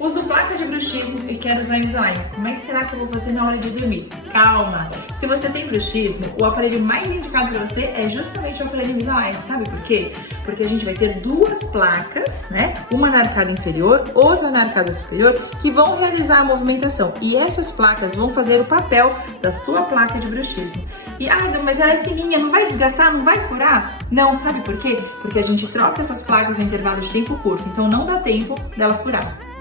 Uso placa de bruxismo e quero usar Invisalign. Como é que será que eu vou fazer na hora de dormir? Calma! Se você tem bruxismo, o aparelho mais indicado para você é justamente o aparelho Invisalign. Sabe por quê? Porque a gente vai ter duas placas, né? Uma na arcada inferior, outra na arcada superior, que vão realizar a movimentação. E essas placas vão fazer o papel da sua placa de bruxismo. E, mas ela é fininha, não vai desgastar, não vai furar? Não, sabe por quê? Porque a gente troca essas placas em intervalo de tempo curto, então não dá tempo dela furar.